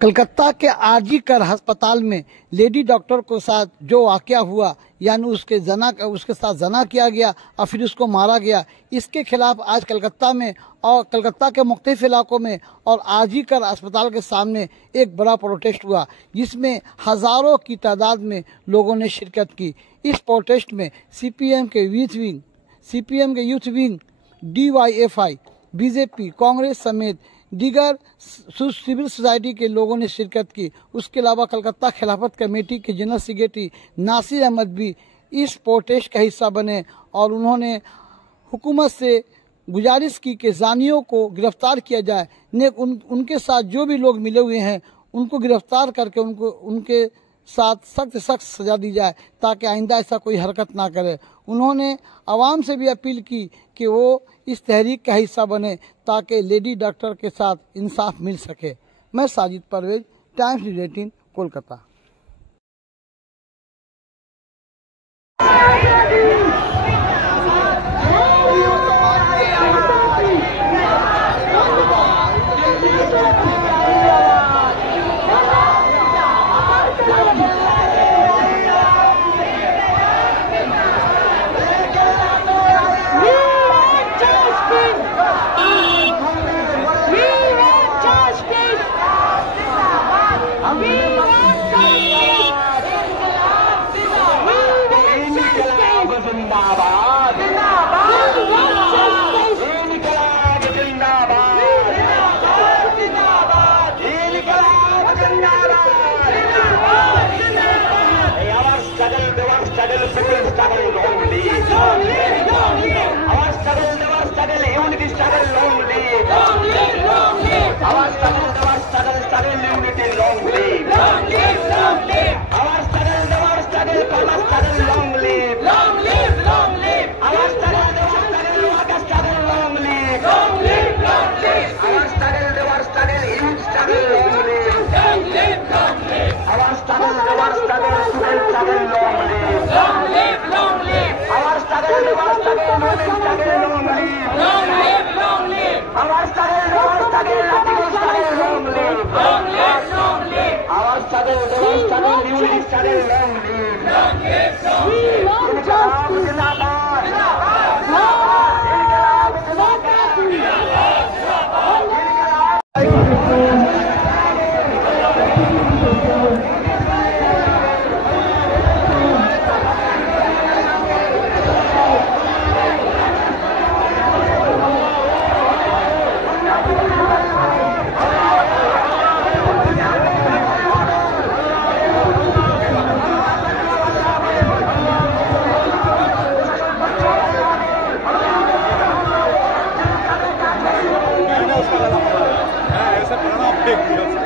कलकत्ता के आरजी कर अस्पताल में लेडी डॉक्टर के साथ जो वाकया हुआ, यानी उसके साथ जना किया गया और फिर उसको मारा गया, इसके खिलाफ आज कलकत्ता में और कलकत्ता के मुख्तलिफ इलाकों में और आरजी कर अस्पताल के सामने एक बड़ा प्रोटेस्ट हुआ, जिसमें हज़ारों की तादाद में लोगों ने शिरकत की। इस प्रोटेस्ट में सीपीएम के youth wing, DYFI, BJP, Congress समेत दीगर सिविल सोसाइटी के लोगों ने शिरकत की। उसके अलावा कलकत्ता खिलाफत कमेटी के जनरल सेक्रेटरी नासिर अहमद भी इस प्रोटेस्ट का हिस्सा बने और उन्होंने हुकूमत से गुजारिश की कि जानियों को गिरफ्तार किया जाए। उनके साथ जो भी लोग मिले हुए हैं उनको गिरफ्तार करके उनके साथ सख्त सजा दी जाए ताकि आइंदा ऐसा कोई हरकत ना करे। उन्होंने आवाम से भी अपील की कि वो इस तहरीक का हिस्सा बने ताकि लेडी डॉक्टर के साथ इंसाफ मिल सके। मैं साजिद परवेज, टाइम्स न्यूज़ 18, कोलकाता। ऐसा करना